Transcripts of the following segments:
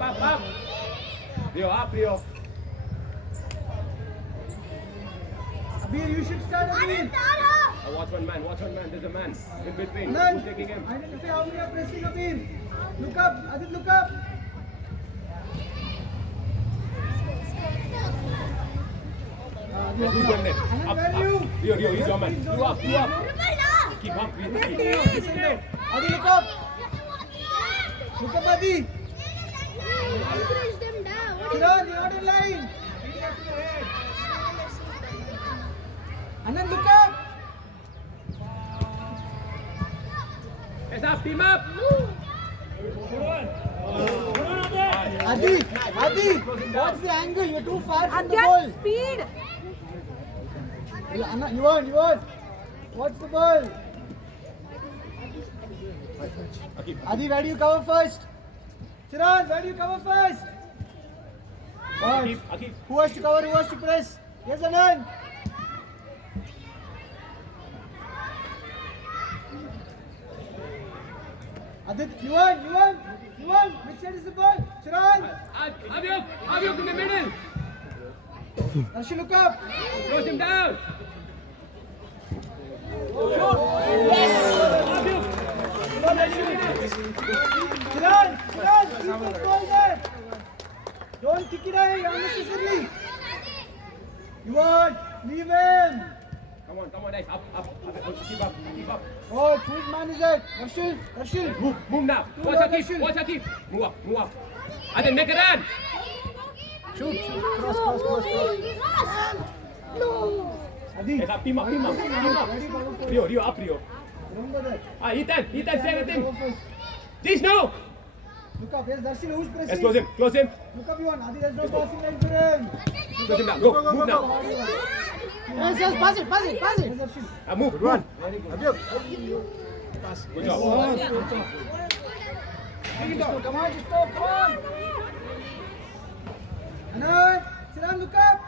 up. Rio, up, Rio. Abir, you should start Abir. Watch one man. There's a man in between. None. Who's taking him? Identify how many are pressing Abir. Look up, Adit, look up. Who's going there? Up. Rio, he's your man. You up. Keep up. Adi, look up. Look up, Adi. Encourage them down. Kiran, you're not in line. Anand, look up. Yes, up. Team up. Adi, what's the angle? You're too far from the ball. Speed. You won. What's the ball? Adi, where do you cover first? Chiran, where do you cover first? Akib. Who has to cover, who has to press? Yes, Anand. Adit, you won. Which side is the ball? Chiran. Avyuk in the middle. Arshil, look up. Close him down. Chiran, keep the ball there. Don't kick it away unnecessarily. You won. Leave him. Come on, guys. Up. Keep up. Oh, whose man is that? Arshil. Move now. Watch Akib. Move up. Adil, make a run. Shoot. Cross. No. Adi. Yes, up. Team up. Rio, up, Rio. Remember that. Ethan, stay with him. Go first. Teach now. Look up. Yes, Darshil, who's pressing? Let's close him. Look up, you want. Adi, there's no passing line for him. Close him down. Go, move now. Yes, pass it. Yes, Darshil. Move. Good job. Good job. Come on, just go. Come on. Anand, Chiran, look up.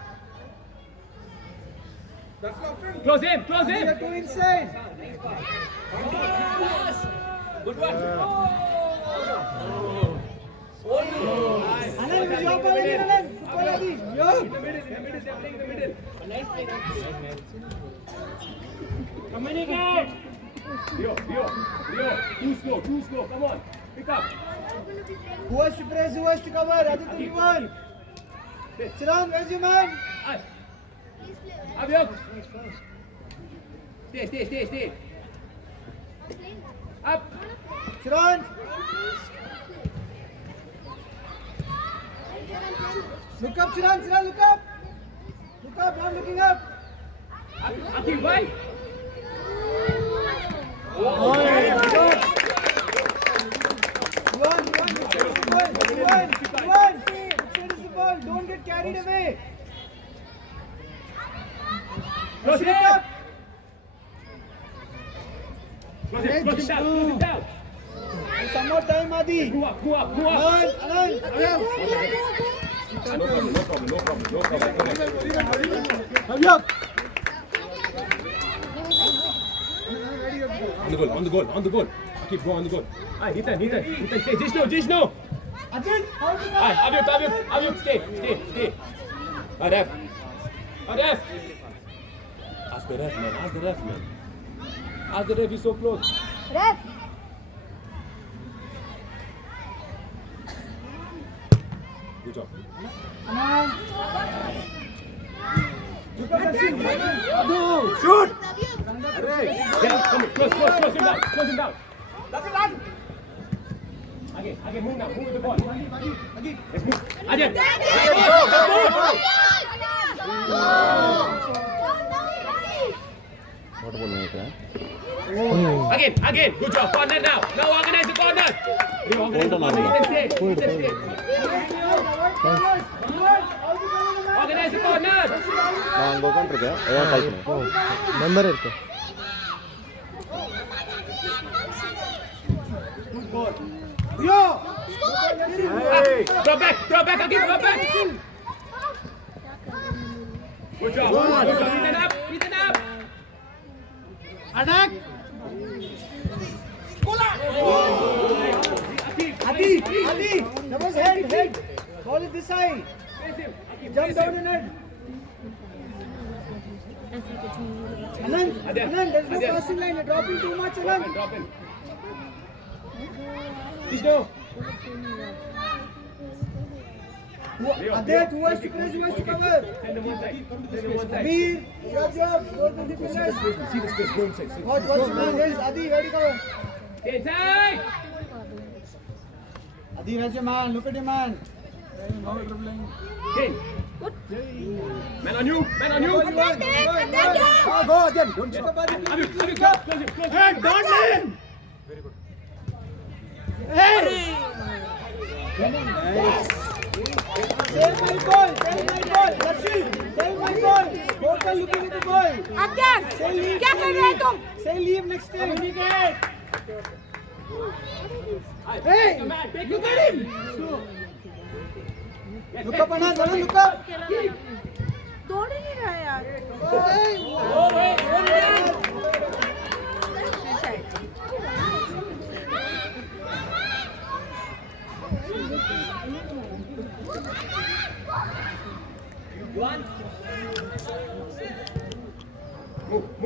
Close him. You're too inside. Good one. Anand, it's your ball again, Anand. Good ball, Adi. Yo. In the middle. Communicate. Rio. Too slow. Come on. Pick up. Who has to press? Who has to cover? Aditya, you won. Chiran, where's your man? Avyuk. Stay. Up. Chiran. Look up, Chiran, look up. Look up, I'm looking up. Akib, why? Oh, yeah, good. You won. Which is the ball? Don't get carried away. Close Look him. up. Close him down. Some more time, Adi. Go up. Anand. No problem. Hurry up. On the goal. Keep going on the goal. Ethan, stay. Jishnu. Adit, how do you Avyuk, stay. Ref. Ask the ref, man. Ask the ref, he's so close. Ref. Good job. Anand. Look up, Darshil. Shoot! Yeah, come on, close him down. That's it, run! Again, move now, move with the ball. Let's move. Ajay! Again, good job. Corner now. Now organize the corner. You stay. Organize the corner. நான் அங்கே உட்காந்துருக்கேன் ஏதாவது கால் பண்ணு member இருக்கு Yo! Hey. Drop back again, drop back. Good job. Beat it up. Attack! Adi! Adi, that was head. Ball is this side. Face him. Jump down in it. Anand, there's no crossing line. You're dropping too much, Anand. Drop in. Krishna. Adit, who has to press, who has to cover? Send him one side. Send him one side. Amir, job. Go to the defenders. See the space. Go inside. See. Watch, man. Adi, ready cover. Stay inside. Adi, where's your man? Look at your man. King. Man on you. Man on you. Go again. Don't stop, Adi. Abhi, close him. Hey, don't let him. Hey! Nice. Save my ball. Darshil, save my ball. Both are looking at the ball. अज्ञान Say leave. क्या कर रहे हो तुम? Say leave next time. Hey, look at him. Look up, Anand. Look up. दौड़ ही नहीं रहा यार.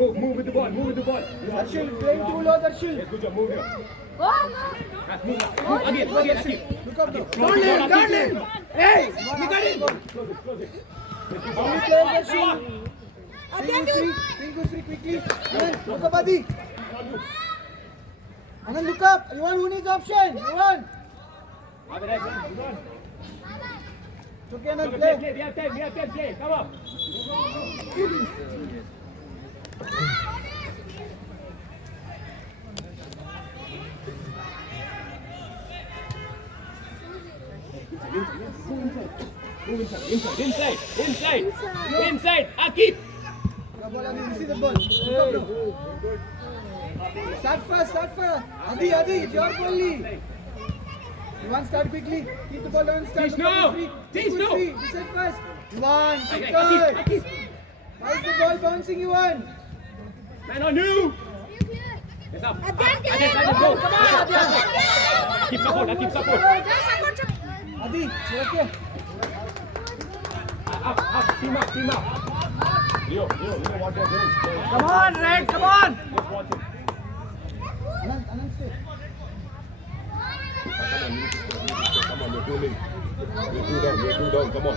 Move with the ball. Darshil, playing too low, Darshil. Yes, good job. Move here. Go. Move again. Akif. Look up. Don't let him. Hey, look at him. Close it. Only play, Darshil. Pinku free quickly. Anand, look up, Adi. Anand, look up. You want who needs option? You want? It's okay, Anand, play. We have time. Play. Come up. Inside. Akif. You see the ball. Look up now. Start fast. Adi, it's your ball. You want to start quickly? Keep the ball down. Start. Teach no. Set fast. You want. Akif. Why is the ball bouncing? You want. Man on you. Yes, up. अज्ञान Go. Come on. Keep support. Adi, you okay? Up. Team up. Leo, you know what they're doing. Come on, Red. Come on. Just watch him. Anand, stay. Come on, you're too late. You're too down. Come on.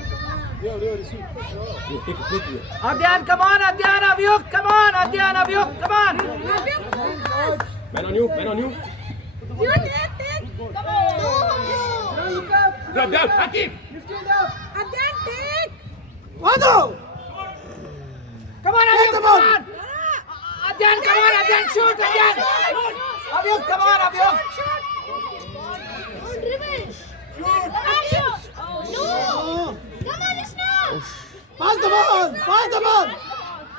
You take it quickly. Adyan, come on, Avyuk, come on. Man on you. You take. Come on. Look up. Drop down. Akif. Lift it up. अज्ञान take. Wado. Come on, Avyuk, come on. Adyan, come on, Adyan, shoot, Adyan. Avyuk, come on, Avyuk. Revenge. Shoot. No. Come on, Vishnu. Pass the ball.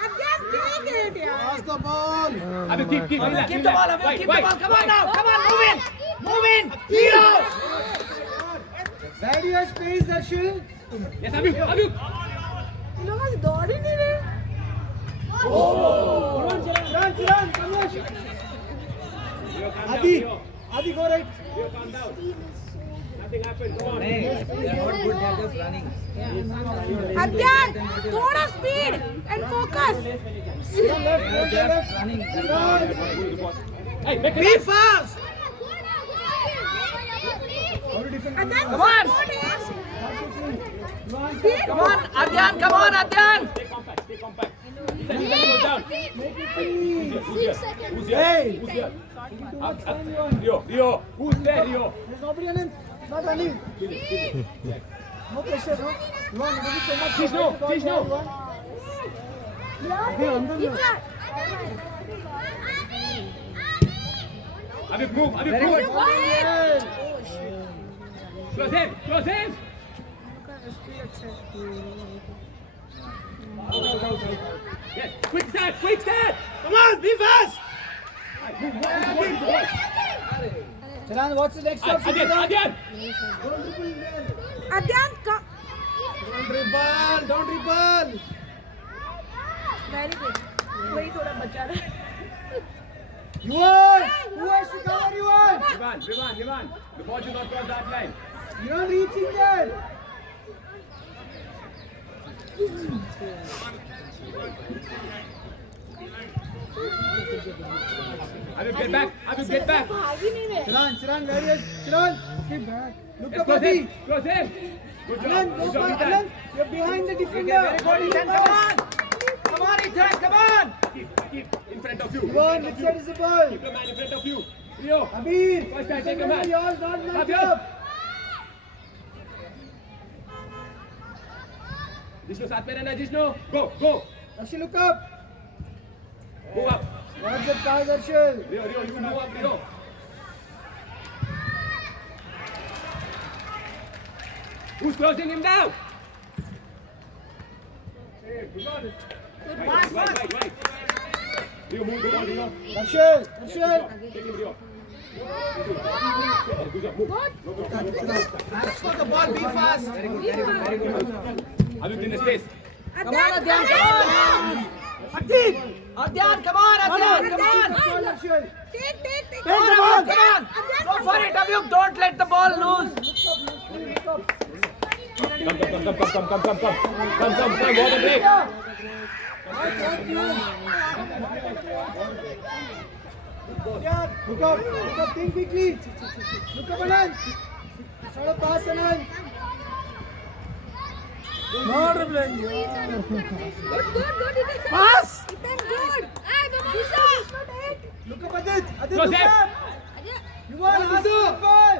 Adyan, take it, yaar. Pass the ball. Abhi, keep. Keep the ball, Avyuk, keep the ball. Come on now. Come on, move in. Hero. Where do you have space, Darshil? Yes, Abhi. ये लोग आज दौड़ ही नहीं रहे. Run, come on. Adi, go right. Leo, calm down. Nothing happened. Come on. अज्ञान, थोड़ा speed and focus. Left. Hey, make it. Be fast. अज्ञान, Come on. Come on, Adyan. Stay compact. Go down. Who's here? Hey. Who's here? Rio. Who's there, Rio? There's nobody on him. Not running. No pressure, no. You want to do so much. Teach no. Hey, under you. Abhi, move. Very good. Yes. Close hands. Yes, quick start. Come on, be fast. Charan, what's the next option? Again. अज्ञान का. Don't dribble. Very good. वही थोड़ा बचा रहा. Who has to cover you? Rivan. The ball should not cross that line. You're not reaching there. Habib, get back. Habib, get back. भागी नहीं रहे Chiran, where is Chiran? Keep back. Look Let's up, close Adi. him. Close him. Good job. Anand, Good go job, back. Ethan. Anand, you're behind the defender. Very good, Ethan. Come on. Come on, Ethan. Come on. Keep in front of you. Come on, which side is the ball? Keep the man in front of you. Rio. Abir, First time, this take is a man. yours, not Abir. matchup. Jishnu, साथ में रहना Jishnu. Go, go. Darshil, look up. Move up. What's the pass, Darshil? Rio, you move up, Rio. Who's closing him down? Right. Rio, move the ball, Rio. Darshil. Take him, Rio. Good job, move. Ask for the ball. Be fast. Habib in the space. Come on, Adyan. Come on. Adyan, come on, Adyan. Come on. Darshil. take Come on, come on. Go for it, Abhyuk. Don't let the ball loose. Come, water break. Look up, think quickly. Look up, Anand. Shot a pass, Anand. good Pass. Ethan good Disha Look up, Adit. Adit, Close look him. up. You want Adit. Ball.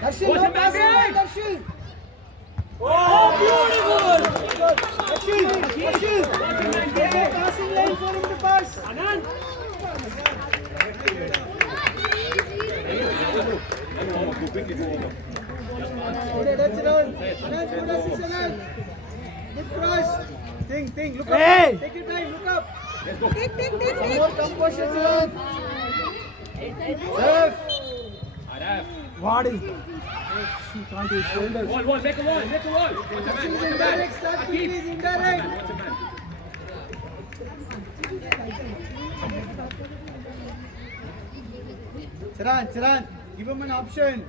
Darshil, Watch no him pass, back. Darshil. Oh, Darshil. There's no passing lane for him to pass. Okay, that's it on. Anand, good assist, Anand. Good cross. Think. Look up. Hey. Take your time. Look up. take More composure, Anand. Left. what is Wall, make a wall. Darshil is indirect. Start quickly. He's indirect. Charan, give him an option.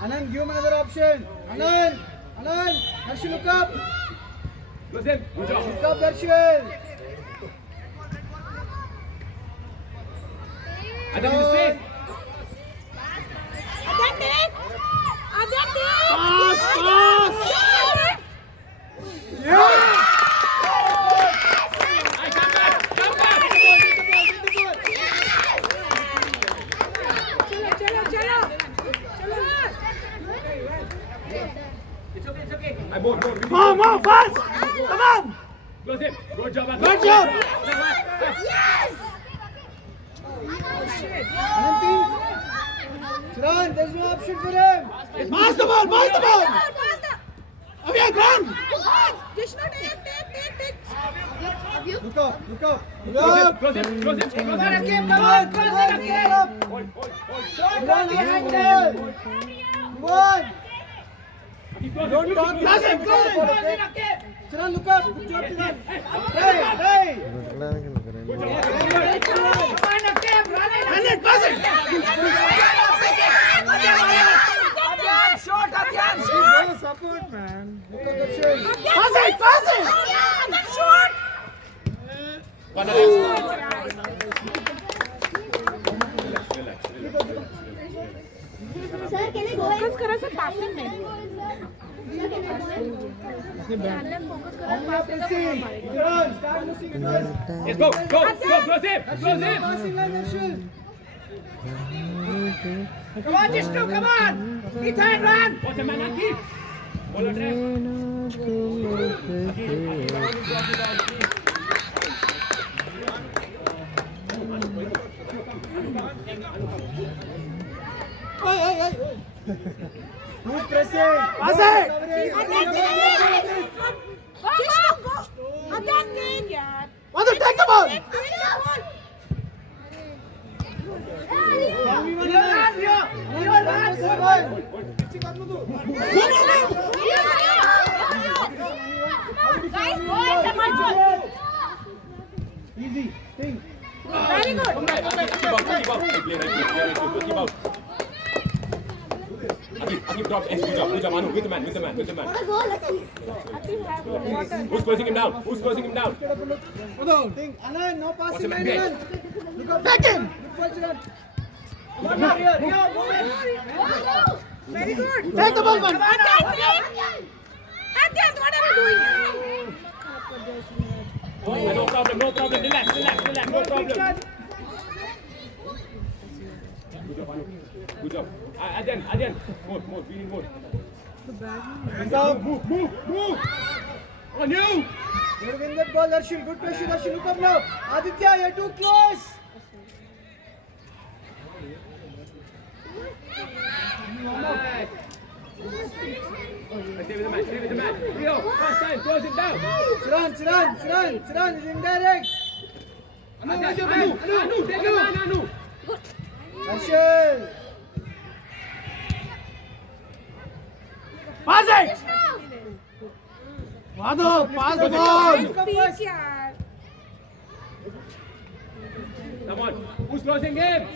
Anand, give him another option. Anand, Darshil, look up. Close him. Good job. Look up, Darshil. Adam in the space. Hey, come back. It's okay. I more. More fast. Come on. Close him. Good job. Good job. Anand, think. Charan, there's no option for him. Pass the ball. Abhyuk, run. Look up. Close him. Come on, Akeem. Come on. Cross it, Akeem. Hold. Don't go behind them. Come on. Don't talk. Cross it, Akeem. Charan, look up. Good job, Charan. Hey. Come on, Akeem. Run it. Pass it. Adyan, short, Adyan, short. Support, man. Look up, Darshil. Pass it. Focus करा sir passing में Only up and see. Charan, start looking at us. Yes, go. Close him. Passing line, Darshil. Come on, Jishnu, come on. Ethan, run. Watch the man and keep. Ball attack. Who's pressing? Pass it. Want to take the ball. Easy. Think. Very good. Keep out. Keep out. drop. Yes, good job, Anu. With the man. Who's closing him down? Think, Anand, no passing What's the line, man? Anand. Look up, back him. Look for Chiran. Here, move it. Very good. Take the ball, man. Adyan, what are you doing? No problem. Relax. No problem. Good job. Adyan. More. We need more. Move. On you. You're winning that ball, Darshil. Good pressure, Darshil. Look up now. Aditya, you're too close. Stay with the man. Rio, first time, close it down. Chiran is indirect. Anu, take the man, Anu. Darshil. Pass it. Madhav, pass the ball. Speak, yaar. Come on. Who's closing game?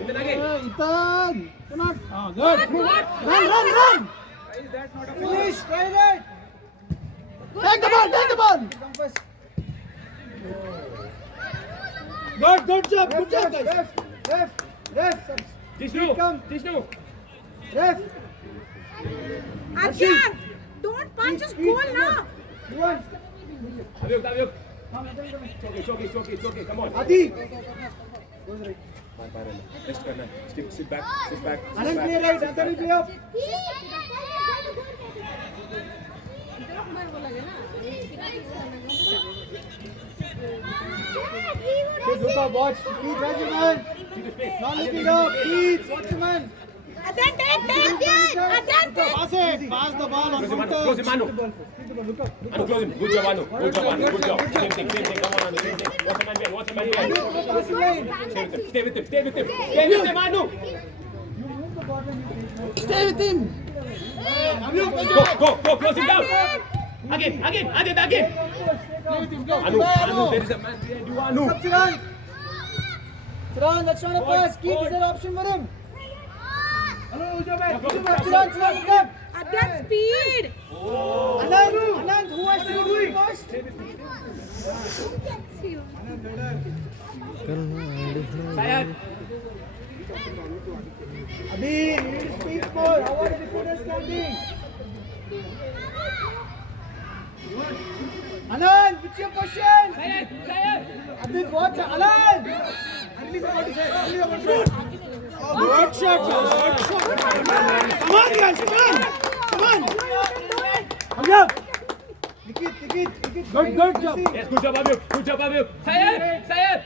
Ethan again. Ethan. Come on. Good. Run. Finish. Try that. Take the ball. Come first. Good job, guys. Ref. Tishnu. Ref. Adyan, don't punch his goal now. You want? Avyuk. It's okay. Come on. Adi. Rest करना. Sit back. Anand play right. Anand play up. Just look up. Watch. Keith, watch your man. Not looking up. Keith, watch your man. Adyan, take. Pass the ball on Close him, Anu. Look up. Anu, close him. Good job, Anu. Good job. Same thing. Come on, Anu. Same thing. Watch the man behind. Passing line. Stay with him, Anu. Stay with him. Go. Close him down. Again. Anu, there is a man behind you, Anu. Up, Chiran, that's not a pass. Keith, is there option for him? Chiran, look up. Adyan, speed. Anand, who has to do it first? Sayed. Abhi, you need to speak more. How are the defenders standing? Anand, what's your question? Sayed. Adit, watch. Anand! Good shot. Come on, guys. Come on. Nikit. Good job. Yes, good job, Avyuk. Sayed.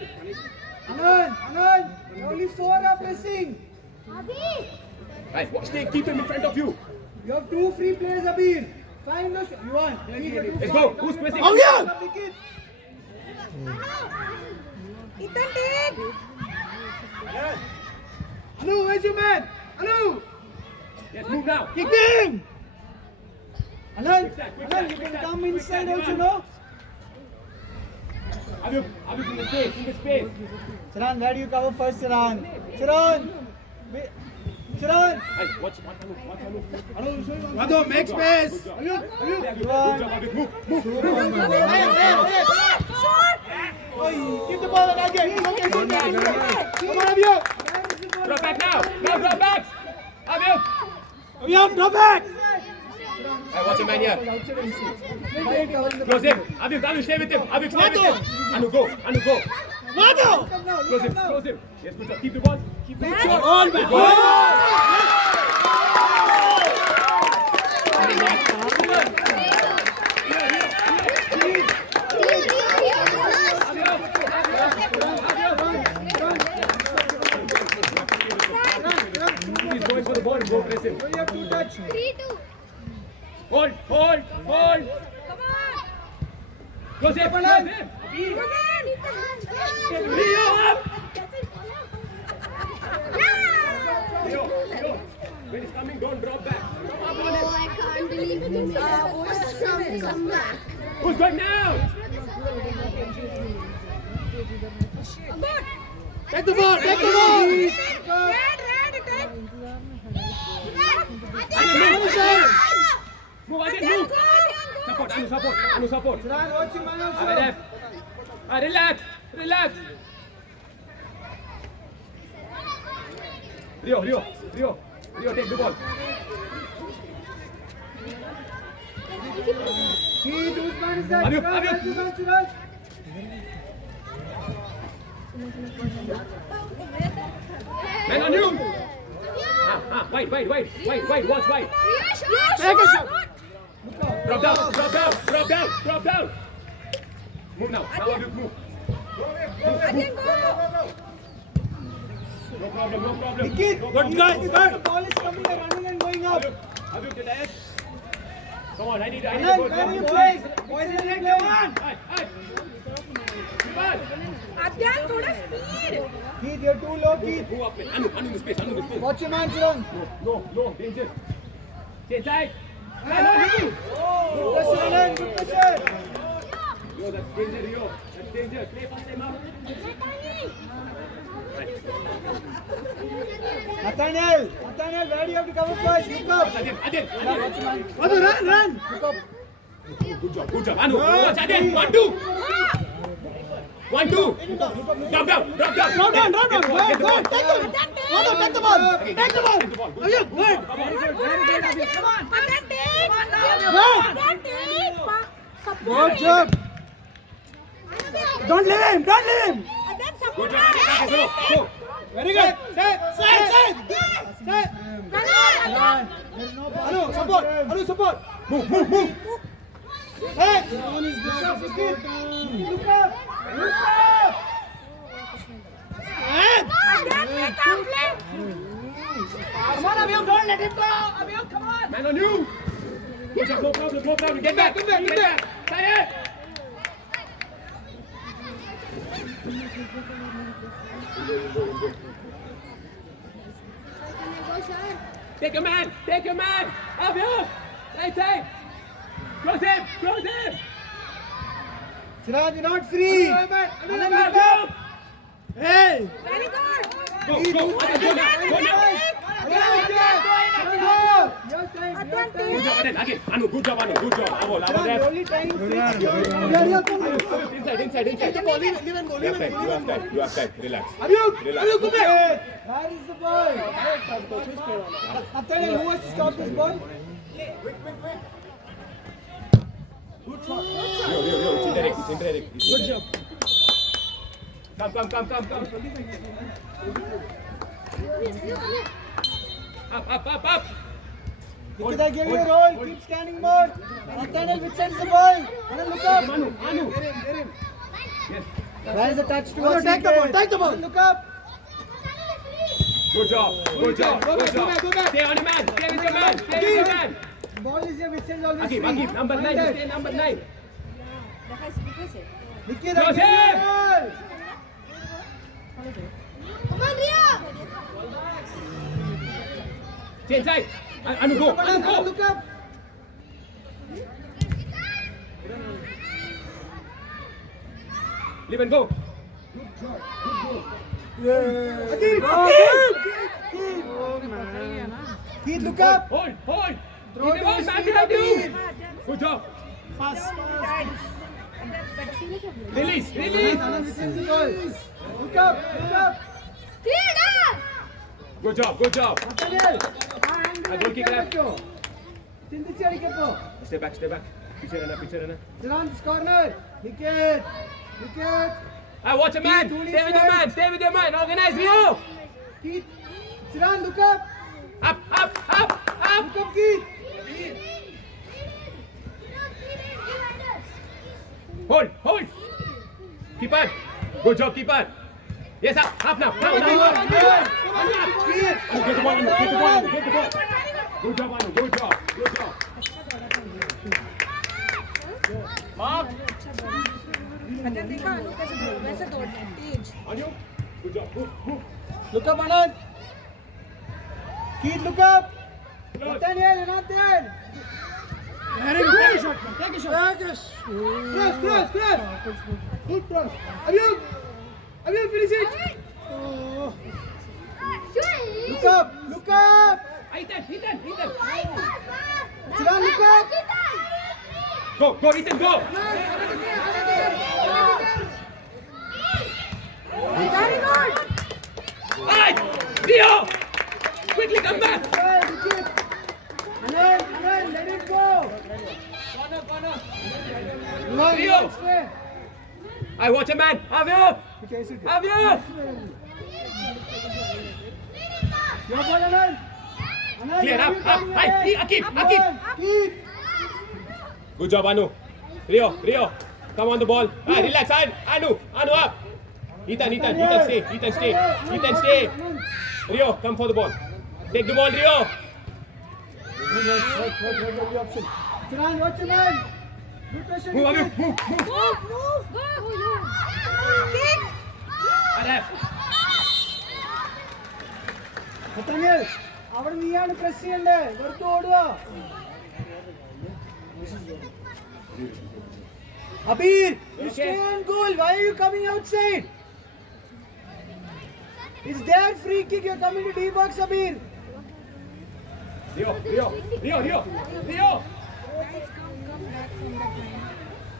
Anand, only 4 are pressing. Right, keep him in front of you. You have 2 free players, Abir. Find the you want. Let's go. Who's pressing? Oh, yeah. Ethan, take. Anu, where's your man? Anu! Yes, move now. Kick him. Anand, you can come inside also, no? Avyuk, in the space. Chiran, where do you cover first, Chiran? Hey, watch Anu. Madhav, make space. Good job, Avyuk. Move. Keep the ball and again. Come on, Abhi. Drop back now. Drop back. Avyuk. Drop back. Hey, watch him, man here. Close him. Avyuk, stay with him. Avyuk, stay with him. Anu, go. Madhav. Close him. Yes, good job. Keep the ball. All back. He's going for the ball. Go press him. You have to touch. 3-2. Hold. Come on. Close him. Come on. Leo up. When he's coming, don't drop back. Oh, I can't believe it. Awesome comeback. Who's going now? Take the ball. Red, attack. support. Anu support. Ziran, watch him, man also. Ref. Relax. Relax. Rio, take the ball. Keith, whose man is that? Abhi, Ziran, Abhi. watch him, man, Ziran. Man on you. Wide. Watch wide. Take a shot. Drop down. Move now. Now Abhi, move. Adyan, go. No problem. Keith, Good guys, the good. ball is coming, they're running and going up. Abhi, to the edge. Come on, I need to Anand, go. where are you playing? Why did you play? Hey. Come Adyan, थोड़ा speed. Keith, you're too low, Keith. Move up, man. Anu in the space. Watch your man, Ziran. No, danger. Change side. Man on you. Good pressure, Anand, good pressure. Yo, that's danger, Rio. That's danger. Play first time out. Nathaniel, where do you have to cover first? Look up. Adyan. Anu, run. Look up. Good job. Anu. Watch Adyan. 1-2. 1-2. Drop down. Go. Take the ball. Are you good? Come on. Adyan, take. Adyan, take. Good job. Don't leave him. Adyan, Good support. job. Go. Very good. Set. Adyan. Anu, support. Move. Hey. Look up. Adyan, take a play. Come on, Abhi, don't let him go. Abhi, come on. Man on you. Good job. No problem. Get back. Say it. Take your man. Abhi. Right side. Close him. Siraj, you're not free. Anand, look up. Hey. Very good. Go now. Go now. Adyan, Good take. job, Adyan. Again. Anu, good job. Our there. Only trying to Inside. You have time. Relax. Abhi, come back. Where is the ball? Nathaniel, who has to stop this ball? Yo, it's indirect. Good job. Come. Up. Nikita, give you a roll. Keep scanning more. Nathaniel, which side is the ball? Anand, look up. Anu. Yes. Where is the touch towards Take the ball. Look up. Good job. Go back. Stay on your man. Stay with your man. Ball is here, which side is always free. Akib, number 9. Find it. Stay number 9. Nikita, Close give me him. the ball. Come on, Ria. Change side. Anu, go. Look up. Leave and go. Keith, look up. Hold. Throw Keep to it his on, feet, behind you. Keith. Good job. Pass. Release. Anand, which side is the ball? Look up. Good job. Nathaniel. Goal kick left. चिंतित अडिकेको Stay back. पीछे रहना. Ziran, this corner. Wicket. Watch a man. Stay with your man. Organize, Rio. Keith. Ziran, look up. Up. Look up, Keith. Hold. Keeper. Good job, keeper. Yes, up now. Keith. Get the ball. Good job, Anu. Good job. Mark. Adyan, देखा अनु कैसे दौड़ते हैं तेज. Anu. Good job. Move. Look up, Anand. Keith, look up. Nathaniel, you're not there. Take a shot. Cross. Good cross. Abhi, finish it. Look up. Ethan. Ziran, look up. Go, Ethan, go. Very good. Hey, Rio, quickly come back. Anand, let it go. Rio. I watch a man. Avya, Okay, sit. Avya. Your ball, Anand. Anand, Clear where up, are you coming Hey, ahead? Akib. Come on, keep. Good job, Anu. Rio, come on the ball. Relax, Anu up. Ethan, stay. Rio, come for the ball. Take the ball, Rio. Siran, watch your man. Good pressure. Move, Avi, Nikhil. move. Move. Go. Kick. Aref. Nathaniel, അവിടെ നീയാണ് press ചെയ്യണ്ടേ വെറുതെ ഓടുക Abir, you stay on goal. Why are you coming outside? Is there free kick? You're coming to D box, Abir. Rio.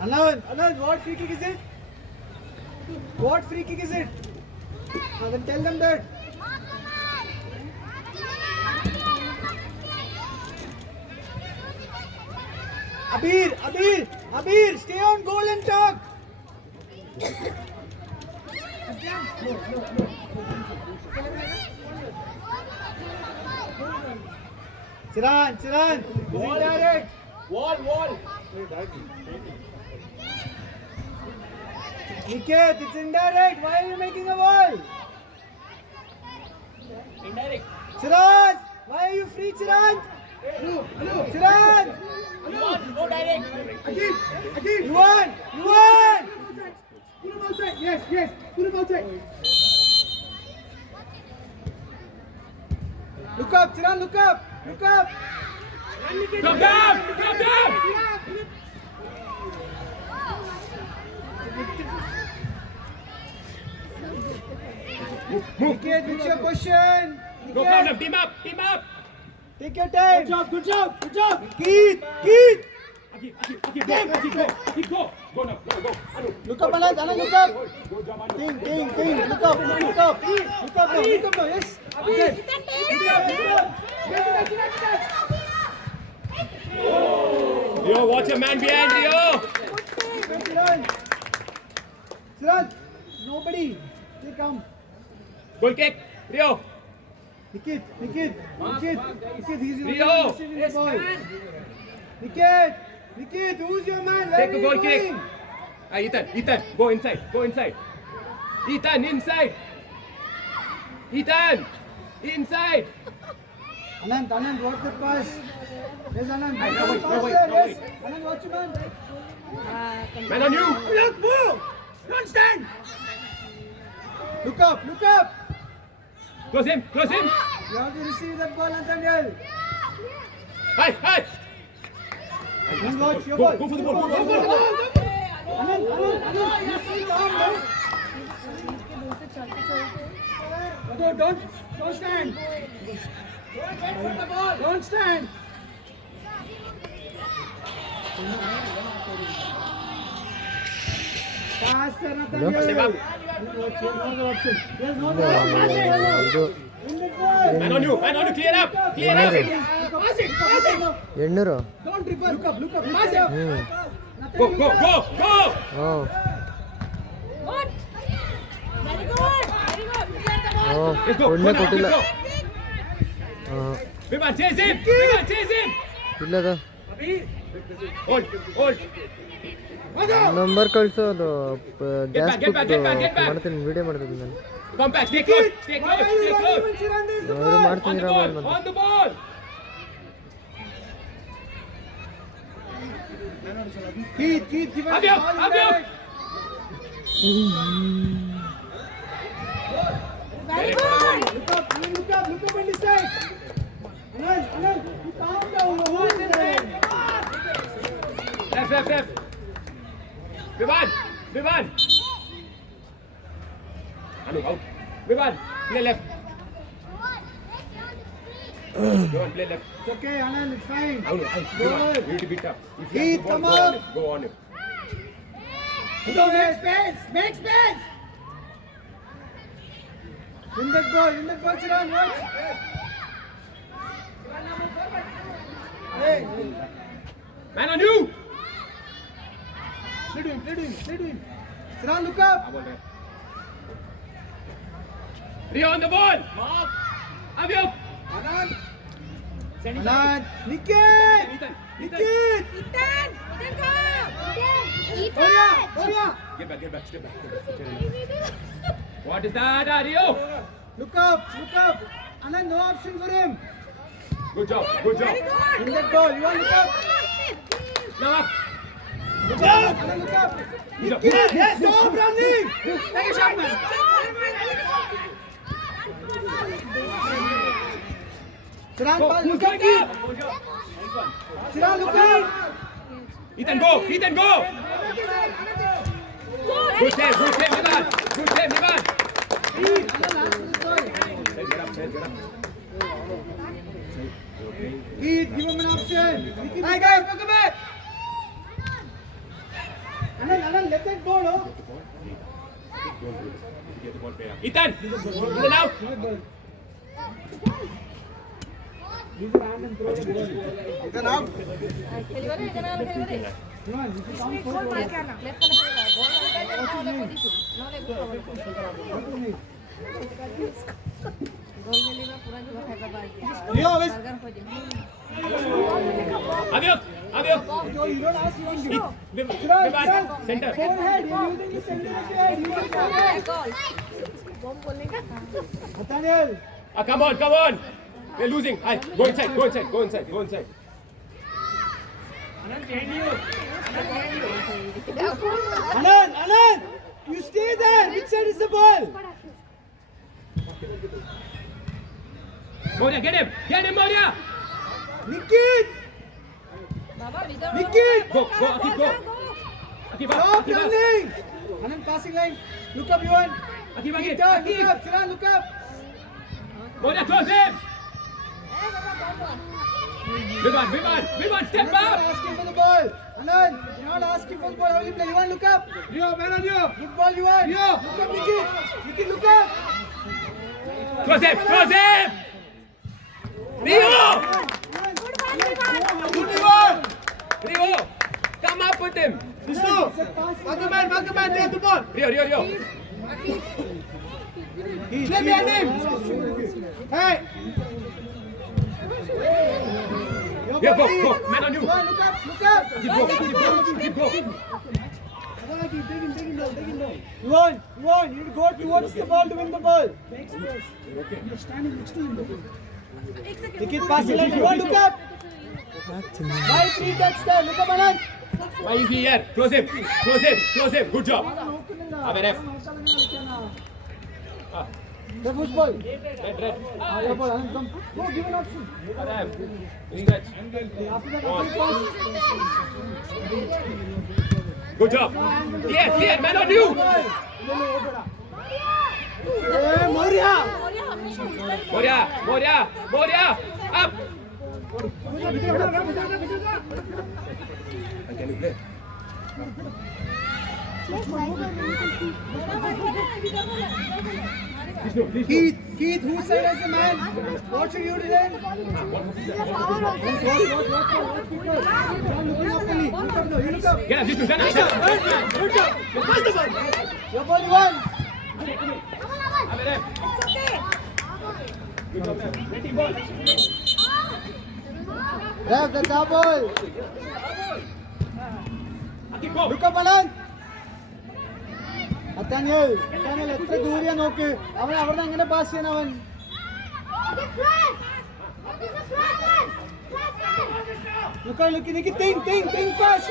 Anand, what free kick is it? What free kick is it? Then tell them that. Abir, stay on goal and talk. Siran, is it direct? Wall. Niket, it's indirect. Why are you making a wall? Indirect. Siran, why are you free, Siran? Siran! Go direct. Again! You won! Put him outside! Yes! Put him outside! Look up, Siran, look up! Drop down. Niket, what's your question? Go Niket, problem. Team up. take your time. Good job. Keith! Akib, go. Go now. Go. Anu. Look up, Anand, look up! Ting! Look up now, yes! Okay. Rio, watch a man behind Rio. Siran, nobody. They come. Goal kick. Rio. Niket, he's the Rio. one receiving the ball. Niket, who's your man? Where Take are a you goal kick. going? Ethan, go inside. Ethan, inside. Ethan, inside. Anand, watch the pass. Yes, Anand. Hey, no Come wait. faster, yes. Anand, watch your man. Man on you. Look, move! Don't stand! Look up! Close him. You have to receive that ball, Nathaniel. Hey. Anand, watch your Go ball. for the ball. Anand, you see down, man. Don't stand. Don't stand. Faster, Nathaniel. Step up. There's no option. In the ball. Man on you. Clear up. Pass it. ಎಣ್ಣೂರು Don't trip. Look up. Pass it. Go. Good. Very good. Let's go. ಒಳ್ಳೆ ಕೊಟ್ಟಿಲ್ಲ Let's go. Vivan, chase him. ಇಲ್ಲದ Hold. Number ಕಳ್ಸು ಅದು gas Get back. ಮಾಡ್ತೀನಿ video ಮಾಡ್ತೀನಿ ನಾನು Come back. Stay close. Why are you running when Siran is the ಅವರು ball? ಮಾಡ್ತೀನಿ On the ball. Keith, give us the Abhi, ball. Abhi. Very good. Look up and decide. Anand, you calm down. Who is there? Left. Vivan. Anu, out. Vivan, clear left. Go on, play left. It's okay, Anand, it's fine. No, no, Good. you need to be tough. If you Heath, have the come ball, on. go on it. Go, make space, make space. Win that ball, Siran, watch. Hey, Man on you! play to him. Siran, look up. Rio on the ball! Avyok! Anand, Niket. Ethan, go. Oria. Get back, step back. What is that, Rio? Look up. Anand, no option for him. Good job. Win that ball, you want to look up. Now up. Anand, look up. Niket, yes, stop running. Take a shot, man. Siran, Go, look going up. up. Siran, look up. Ethan, go! Good save, Nivan. Heath, Anand, answer this ball. Get up. Heath, give him an option. Hi guys, welcome back. Anand, let that ball, oh. Get the ball, play up. Ethan out. Ethan out. Avyok. No, you don't ask, you want to give. Nivan, center. Forehead, you're using the center of your head. You want forehead. Nathaniel. Come on. We're losing. Go inside. Anand, you stay there. Which side is the ball? Moria, get him, Moria. Niket. Go, Akib, go. Akib, Stop running. Anand, passing line. Look up, Yuan. Akib, Look again. up, Siran, look up. Moria, close him. Vivan, step You're not up. asking for the ball. Anand, you're not asking for the ball. How will you play? Yuan, look up. Rio, man on you. Good ball, Yuan. Look up, Niket. Niket, look up. Close him. Rio, come up with him. Malcolm, take the ball. Rio. Play behind him. Hey. Yeah, go. Man on you. Yuan, look up. Keep go. Yuan, you need to go towards the ball to win the ball. You're standing next to him. Niket, passing line. Yuan, look up. Why 3 touch there? Look up, Anand. Why is he here? Close him. Good job. Ref. The football. Red. Your ball, Anand, come. Go, give an option. Ref. Doing that. After that, On. pass. Good job. Clear. Man on you. Hey, Moria. Moria. Up. Can you play? Keith, whose side is the man? What should you do then? Watch people. Don't look up, Kelly. Look up, though. You look up. Get up, Vishnu. Pass the ball. Your ball, Yuan. Ref, that's our ball. Look up, Anand. Nathaniel, എത്ര ദൂരെയാ നോക്ക്. അവൻ അവിടെ എങ്ങനെ pass ചെയ്യാൻ അവൻ? Look, think fast.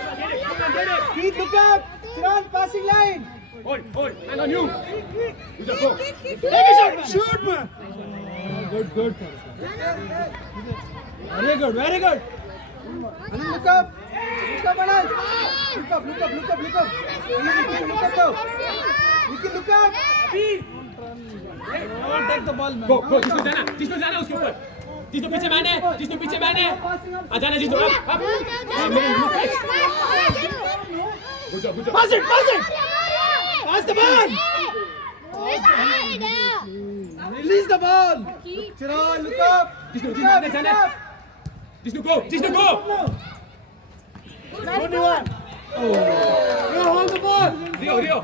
Keith, look up. Siran, passing line. Hold. Man on you. Go. Take a shot, man. Shoot, man. Good. Very good. Anand, look up, Anand. Look up. Niket, look up though. Niket, look up. Take the ball, man. Go. Jishnu Jana उसके ऊपर. जिसनु पीछे मैंने आ जाना जिसनु up good job Pass it! Pass the ball! Release the ball! Chiran, look up! जिसनु जाने जिसनु go Only one! You hold the ball! Rio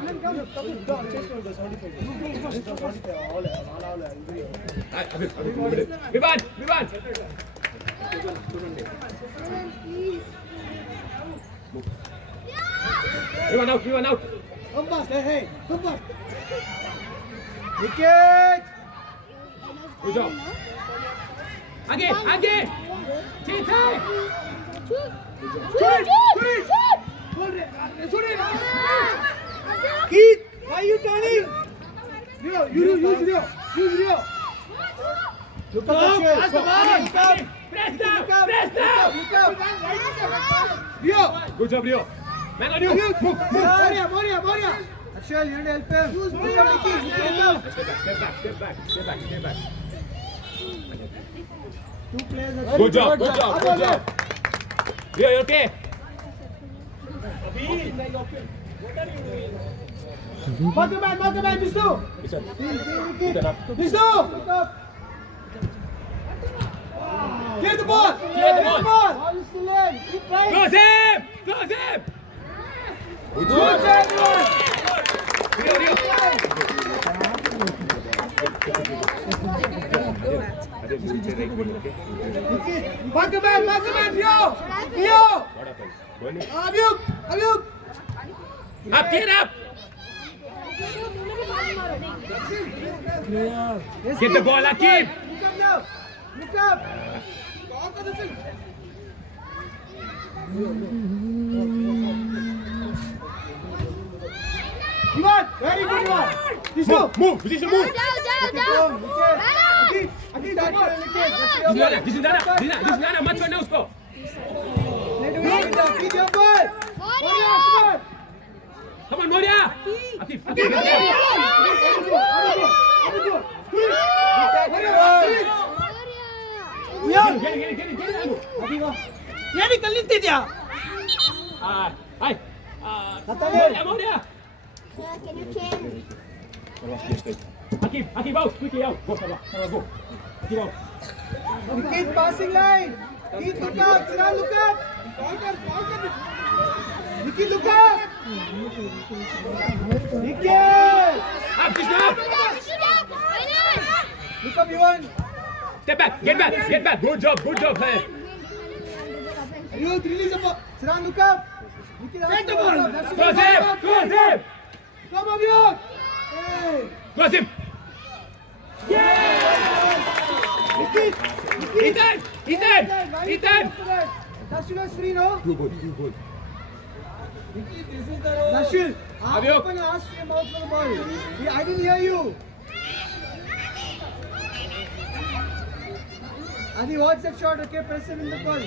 Vivan Vivan out Come back, hey, come back! Wicket! good job again Tite Keith, why are you turning? Rio, use Rio. Look up, pass the ball press down Rio! good job Rio man on you move Moria! Akshal, you need to help him. Look up, Nicky. step back Two players. good job Rio you okay Mark the man, Vishnu! Vishnu! Clear the ball! Ball is still in. Keep trying. close him good job Rio Mark the man, Rio! Avyuk! up get up get the ball Akib Look up! Ivan, very good one. move position move जिसने मत छोड़ना उसको come on Moria Akib यानी कल नहीं दिया Moria Akib out quickly out go Sabah go Akib out Keep passing line. Keep look up. Siran, look up. Nicky, look up. Nicky. up Krishna up Look up, Yuvan. step back get back good job man Youth, release the ball. Siran, look up. Nicky, take the ball. close him Come on, Youth. Hey. close him Nicky. Ethan Nashil is free, no? too good Nashil. Avyuk. Open and ask him out for the ball. I didn't hear you. Adi, watch that shot, okay? Press him in the ball.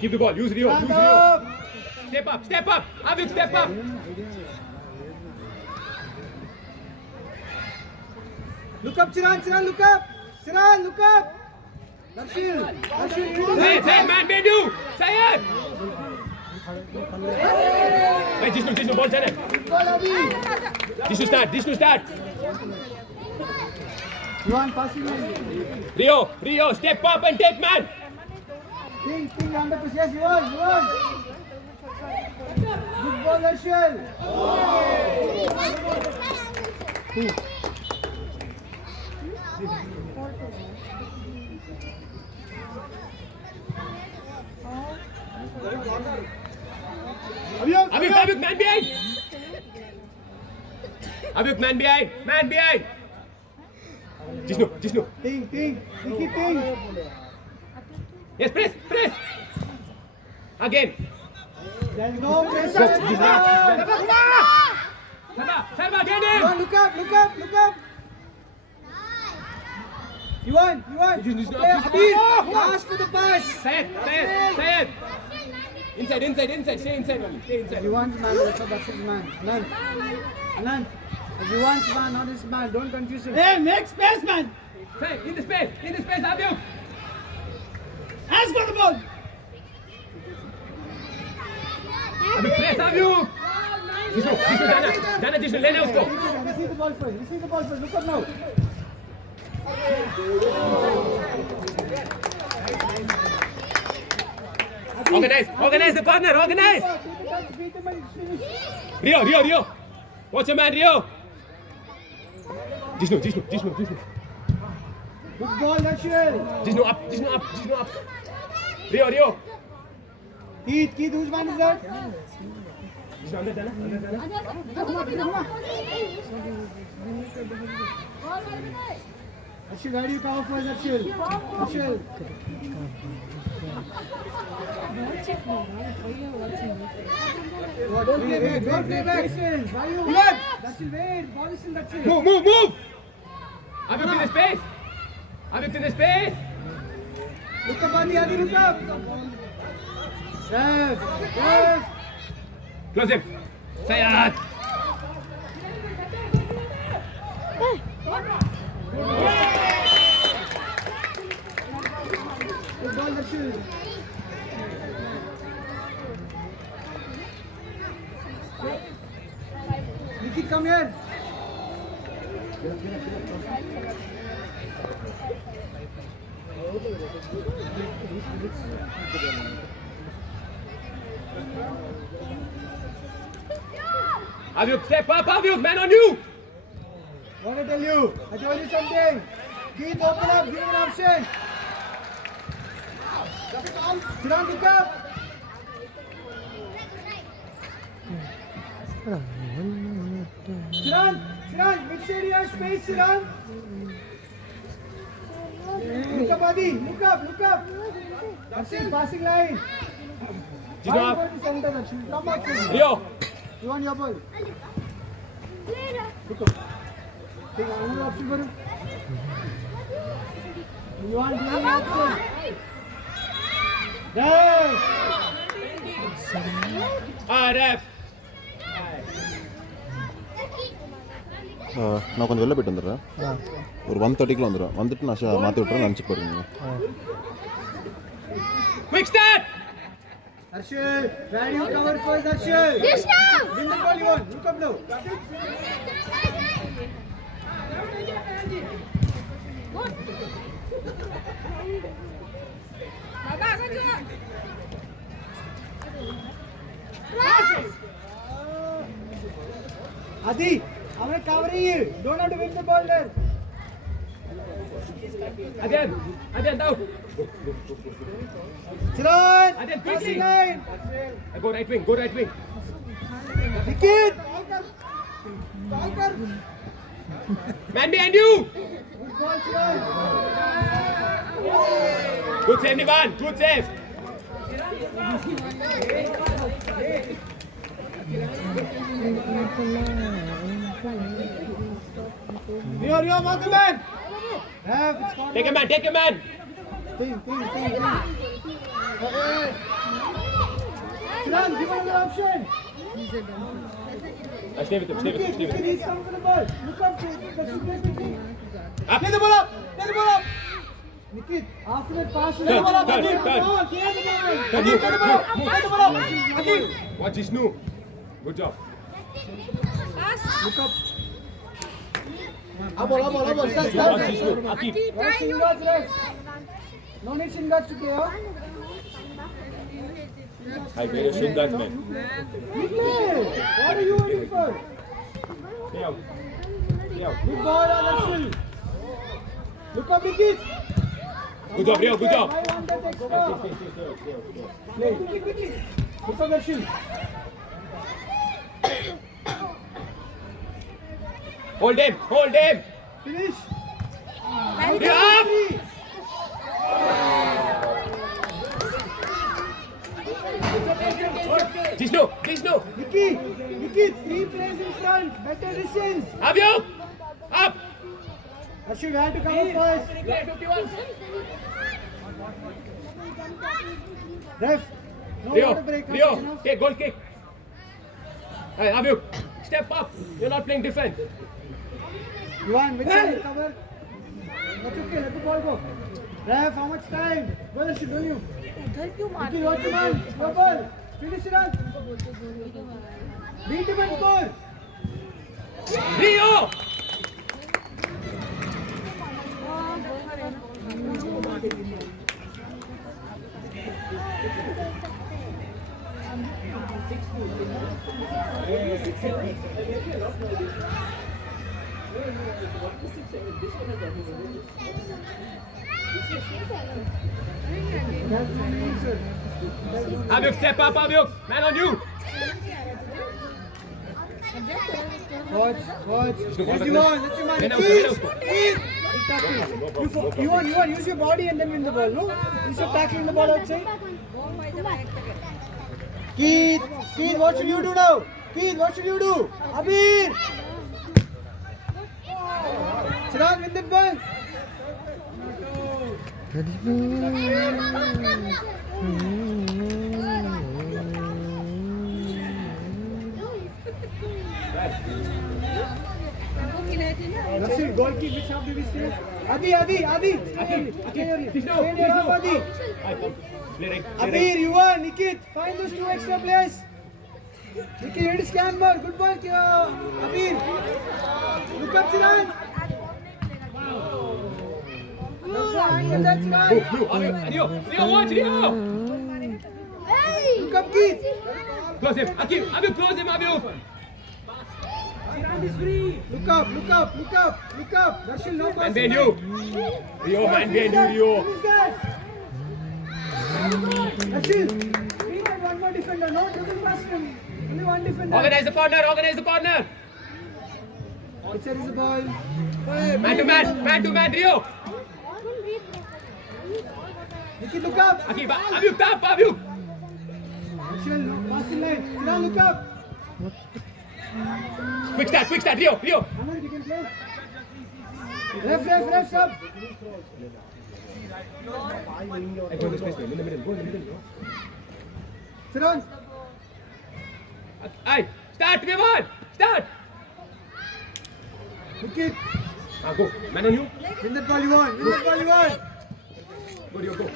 keep the ball use Rio Stand up. step up Avyuk step up Look up, Siran, look up. Siran, look up. Nashil. say it man made you say it hey Jishnu ball chane Jishnu start Yuvan, passing line. Rio step up and take man Ping, under push. Yes, Yuvan. Good ball, Nashil. Avyuk man behind Jishnu Ting. Nicky, ting. yes press again There's no pressure. Sarva get him Yuvan, look up. Yuvan. Abir, pass for the pass. say it inside stay inside only stay inside Yuvan's man, that's his man. Anand. Yuvan's man, not his man. Don't confuse him. Hey, make space, man. Hey, in the space, Abhyuk. Has got the ball. Abhyuk, press, Abhyuk. Jana, Jishnu, लेने उसको. Receive the ball first. Look up now. Organize the corner, organize. Beat him and finish. Rio. Watch your man, Rio. Jishnu. Good ball, Darshil. Jishnu up. Rio. Keith, whose man is that? Jishnu अंदर जाना. Darshil, where do you cover first, Darshil? Don't play back. Why you? Darshil, wait. Ball is in Darshil. Move. Abhyuk in the space. Look up, Adi, look up. Yes. Close him. Sayat. Good ball, Darshil. Nikit, come here. Abhyuk, step up, Abhyuk, man on you. Want to tell you? I told you something. Keith, open up. Give him an option. Siran, pick up. Siran, which area space, Siran? Look up, Adi. Look up. That's it, passing line. Jishnu up. Come back. Rio. You want your ball? Look up. Take another option for him. You want the option? Yes. Ref. நான் கொஞ்சம் வெளில போயிட்டு வந்துடுறேன். ஒரு 1:30 வந்துடும். வந்துட்டு நான் மாற்றி விட்டுறேன். லஞ்சுக்கு போகிறீங்க. Quick start. Arshil, where do you cover first, Arshil? Vishnu! Win the ball, you want. Look up now. Adi, I'm covering you. Don't have to win the ball there. Adyan, down. Siran, Adyan, quickly. passing line. Go right wing. Nikit. Man behind you. Good ball, Siran. Good save, Nivan. Good save. Rio, mark the man. It's gone. Take a man. Think. Siran, give another option. Stay with him. Nikit, he's coming for the ball. Look up, Nikit. Up. Play the ball up. Nikit, after that pass, play the ball up. Turn. Nikit, come on, clear the ball. Turn. Nikit, play the ball up. Play the ball up. Nikit. Watch Jishnu. Good job. Look up. Up, start. Watch Jishnu. Akib. Watch Singaj, rest. No need Singaj to play, huh? I made a Singaj man. Nikit, what are you waiting for? Stay out. Good ball, Arshil. Look up, Nikit. Good job, Rio. Good job. I want that extra. Play. Quickly. Look up, Arshil. Hold him. Finish. Rio up. Jishnu. Nikit, 3 plays in front. Better distance. Abhyuk. Up. Arshil, where to cover first? Ref. No water break. Rio. Okay, goal kick. Hey, Abhyuk. Step up. You're not playing defense. Yuan, which side cover? That's okay, let the ball go. Ref, how much time? Well, should do you. उधर क्यों मार Nicky, watch your man. Your ball. Finish it up. Beat him and score. Rio! Avyuk, step up, Avyuk. Man on you. Watch. Let's you on. Let us Keith. go. You want use your body and then win the ball, no? Instead of tackling the ball outside. Keith, what should you do now? Keith, what should you do? Abir! Chirag, win the ball. Rashid, goal kick, which half did we stay? Adi. Stay near half, Adi. Abir, you won. Nikit, find those 2 extra players. Nikit, hit his scan ball. Good ball, Abir. Look up, Chirag. That's right. Rio, watch Rio. Look up, Keith. Close him. Avyuk, close him, Avyuk. Look up. Rashid, no pass. Man behind you. Rio, man behind you, Rio. Finish that. Rashid, we need one more defender. No, double pass him. Only one defender. Organize the corner. Which side is the ball? Man to man, Rio. Nikki, look up. Avyuk, tap, Avyuk. Rashid, no pass in line. Chirag, look up. Quick start, Rio. Anand, you can play. Ref, sub. Go in the space, man. In the middle. Chirag. Aye, start, Vivan. Start. Nikki, Go. Man on you. win the ball you want. Go, Rio, go.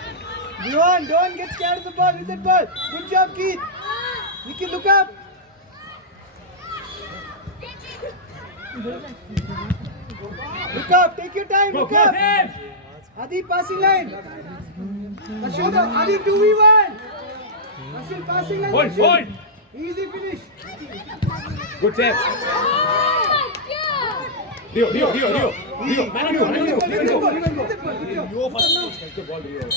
You want, don't get scared of the ball. Win that ball. Good job, Keith. Nikki, look up. Look up, take your time, Go, look close up. him. Adi, passing line. Ashok, Adi, 2v1. Ashok, passing line. Hold. Easy finish. Good save. Rio. Man on you. Good job. Good ball, Rio.